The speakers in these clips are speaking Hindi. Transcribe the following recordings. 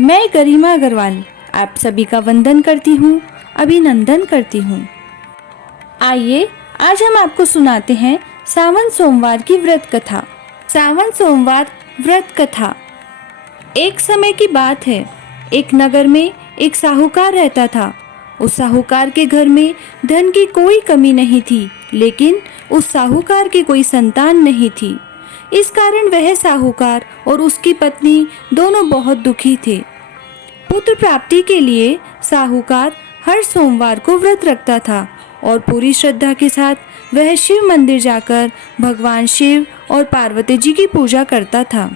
मैं गरिमा अग्रवाल आप सभी का वंदन करती हूँ, अभिनंदन करती हूँ। आइए आज हम आपको सुनाते हैं सावन सोमवार की व्रत कथा। सावन सोमवार व्रत कथा। एक समय की बात है, एक नगर में एक साहूकार रहता था। उस साहूकार के घर में धन की कोई कमी नहीं थी, लेकिन उस साहूकार की कोई संतान नहीं थी। इस कारण वह साहूकार और उसकी पत्नी दोनों बहुत दुखी थे। पुत्र प्राप्ति के लिए साहूकार हर सोमवार को व्रत रखता था और पूरी श्रद्धा के साथ वह शिव मंदिर जाकर भगवान शिव और पार्वती जी की पूजा करता था।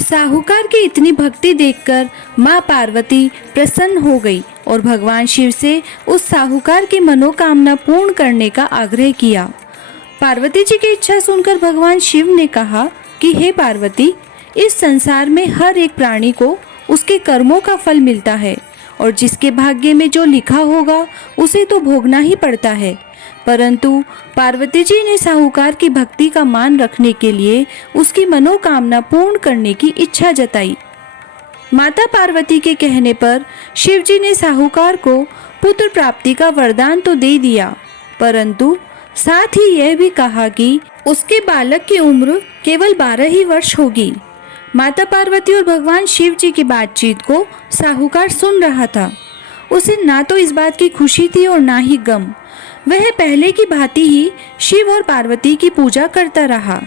साहूकार की इतनी भक्ति देखकर माँ पार्वती प्रसन्न हो गई और भगवान शिव से उस साहूकार की मनोकामना पूर्ण करने का आग्रह किया। पार्वती जी की इच्छा सुनकर भगवान शिव ने कहा कि हे पार्वती, इस संसार में हर एक प्राणी को उसके कर्मों का फल मिलता है और जिसके भाग्य में जो लिखा होगा उसे तो भोगना ही पड़ता है। परंतु पार्वती जी ने साहूकार की भक्ति का मान रखने के लिए उसकी मनोकामना पूर्ण करने की इच्छा जताई। माता पार्वती के कहने पर शिव जी ने साहूकार को पुत्र प्राप्ति का वरदान तो दे दिया, परंतु साथ ही यह भी कहा कि उसके बालक की उम्र केवल 12 ही वर्ष होगी। माता पार्वती और भगवान शिव जी की बातचीत को साहूकार सुन रहा था। उसे ना तो इस बात की खुशी थी और ना ही गम। वह पहले की भांति ही शिव और पार्वती की पूजा करता रहा।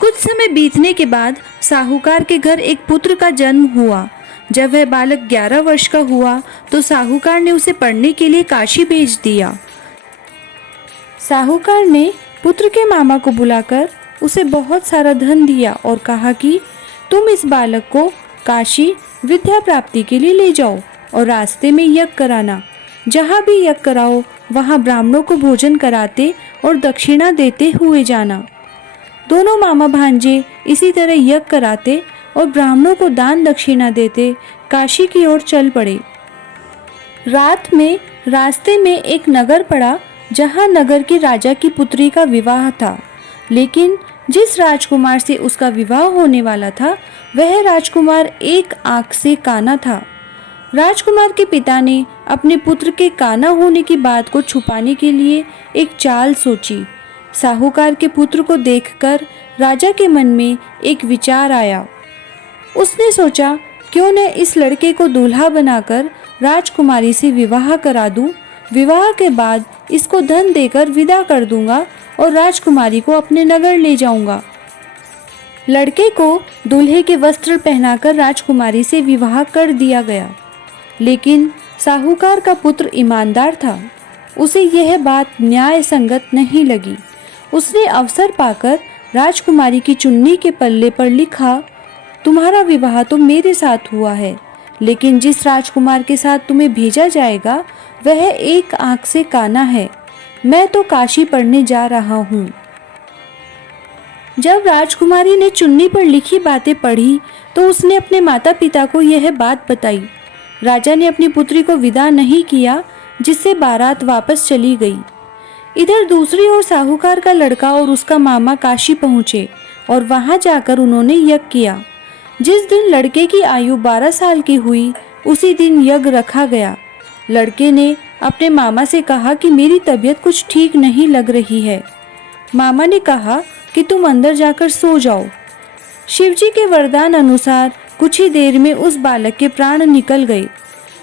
कुछ समय बीतने के बाद साहूकार के घर एक पुत्र का जन्म हुआ। जब वह बालक 11 वर्ष का हुआ तो साहूकार ने उसे पढ़ने के लिए काशी भेज दिया। साहूकार ने पुत्र के मामा को बुलाकर उसे बहुत सारा धन दिया और कहा कि तुम इस बालक को काशी विद्या प्राप्ति के लिए ले जाओ और रास्ते में यज्ञ कराना। जहाँ भी यज्ञ कराओ वहाँ ब्राह्मणों को भोजन कराते और दक्षिणा देते हुए जाना। दोनों मामा भांजे इसी तरह यज्ञ कराते और ब्राह्मणों को दान दक्षिणा देते काशी की ओर चल पड़े। रात में रास्ते में एक नगर पड़ा, जहाँ नगर के राजा की पुत्री का विवाह था, लेकिन जिस राजकुमार से उसका विवाह होने वाला था वह राजकुमार एक आंख से काना था। राजकुमार के पिता ने अपने पुत्र के काना होने की बात को छुपाने के लिए एक चाल सोची। साहूकार के पुत्र को देखकर राजा के मन में एक विचार आया। उसने सोचा, क्यों न इस लड़के को दूल्हा बनाकर राजकुमारी से विवाह करा दूं। विवाह के बाद इसको धन देकर विदा कर दूंगा और राजकुमारी को अपने नगर ले जाऊंगा। लड़के को दूल्हे के वस्त्र पहनाकर राजकुमारी से विवाह कर दिया गया, लेकिन साहूकार का पुत्र ईमानदार था। उसे यह बात न्याय संगत नहीं लगी। उसने अवसर पाकर राजकुमारी की चुन्नी के पल्ले पर लिखा, तुम्हारा विवाह तो मेरे साथ हुआ है, लेकिन जिस राजकुमार के साथ तुम्हें भेजा जाएगा वह एक आंख से काना है। मैं तो काशी पढ़ने जा रहा हूँ। जब राजकुमारी ने चुन्नी पर लिखी बातें पढ़ी तो उसने अपने माता पिता को यह बात बताई। राजा ने अपनी पुत्री को विदा नहीं किया, जिससे बारात वापस चली गई। इधर दूसरी ओर साहूकार का लड़का और उसका मामा काशी पहुँचे और वहाँ जाकर उन्होंने यज्ञ किया। जिस दिन लड़के की आयु 12 साल की हुई उसी दिन यज्ञ रखा गया। लड़के ने अपने मामा से कहा कि मेरी तबीयत कुछ ठीक नहीं लग रही है। मामा ने कहा कि तुम अंदर जाकर सो जाओ। शिवजी के वरदान अनुसार कुछ ही देर में उस बालक के प्राण निकल गए।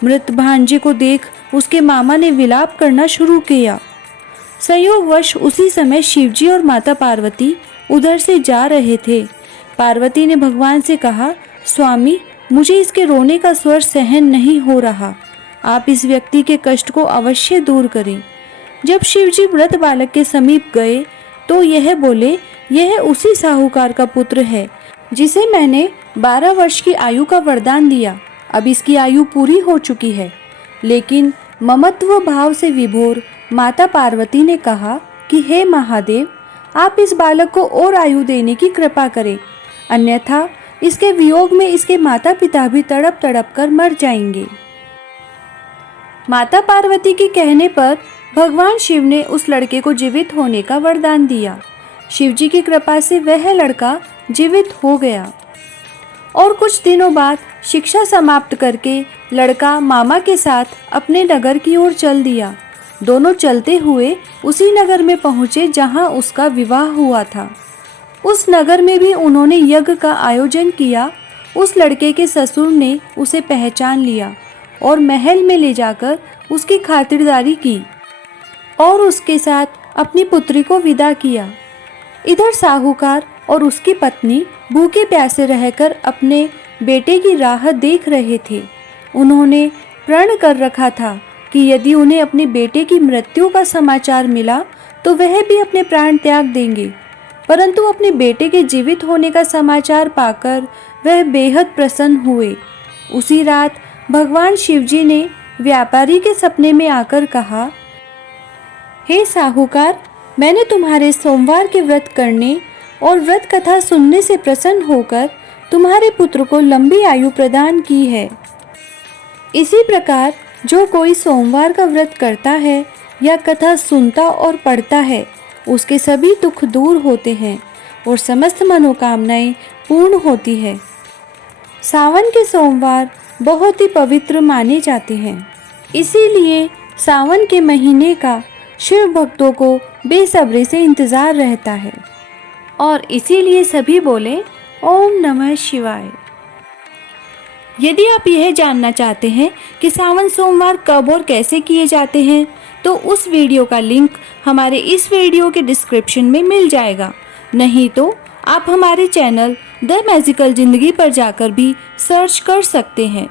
मृत भांजे को देख उसके मामा ने विलाप करना शुरू किया। संयोगवश उसी समय शिवजी और माता पार्वती उधर से जा रहे थे। पार्वती ने भगवान से कहा, स्वामी, मुझे इसके रोने का स्वर सहन नहीं हो रहा। आप इस व्यक्ति के कष्ट को अवश्य दूर करें। जब शिवजी मृत बालक के समीप गए तो यह बोले, यह उसी साहूकार का पुत्र है जिसे मैंने 12 वर्ष की आयु का वरदान दिया। अब इसकी आयु पूरी हो चुकी है। लेकिन ममत्व भाव से विभोर माता पार्वती ने कहा कि हे महादेव, आप इस बालक को और आयु देने की कृपा करें, अन्यथा इसके वियोग में इसके माता पिता भी तड़प तड़प कर मर जाएंगे। माता पार्वती के कहने पर भगवान शिव ने उस लड़के को जीवित होने का वरदान दिया। शिवजी की कृपा से वह लड़का जीवित हो गया। और कुछ दिनों बाद शिक्षा समाप्त करके लड़का मामा के साथ अपने नगर की ओर चल दिया। दोनों चलते हुए उसी नगर में पहुँचे जहाँ उसका विवाह हुआ था। उस नगर में भी उन्होंने यज्ञ का आयोजन किया। उस लड़के के ससुर ने उसे पहचान लिया और महल में ले जाकर उसकी खातिरदारी की और उसके साथ अपनी पुत्री को विदा किया। इधर साहूकार और उसकी पत्नी भूखे प्यासे रहकर अपने बेटे की राह देख रहे थे। उन्होंने प्रण कर रखा था कि यदि उन्हें अपने बेटे की मृत्यु का समाचार मिला तो वह भी अपने प्राण त्याग देंगे, परंतु अपने बेटे के जीवित होने का समाचार पाकर वह बेहद प्रसन्न हुए। उसी रात भगवान शिवजी ने व्यापारी के सपने में आकर कहा, हे साहूकार, मैंने तुम्हारे सोमवार के व्रत करने और व्रत कथा सुनने से प्रसन्न होकर तुम्हारे पुत्र को लंबी आयु प्रदान की है। इसी प्रकार जो कोई सोमवार का व्रत करता है या कथा सुनता और पढ़ता है, उसके सभी दुख दूर होते हैं और समस्त मनोकामनाएं पूर्ण होती है। सावन के सोमवार बहुत ही पवित्र माने जाते हैं, इसीलिए सावन के महीने का शिव भक्तों को बेसब्री से इंतज़ार रहता है और इसीलिए सभी बोले ओम नमः शिवाय। यदि आप यह जानना चाहते हैं कि सावन सोमवार कब और कैसे किए जाते हैं, तो उस वीडियो का लिंक हमारे इस वीडियो के डिस्क्रिप्शन में मिल जाएगा। नहीं तो आप हमारे चैनल द मैजिकल जिंदगी पर जाकर भी सर्च कर सकते हैं।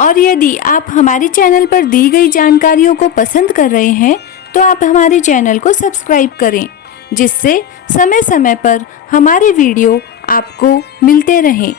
और यदि आप हमारे चैनल पर दी गई जानकारियों को पसंद कर रहे हैं तो आप हमारे चैनल को सब्सक्राइब करें, जिससे समय समय पर हमारे वीडियो आपको मिलते रहें।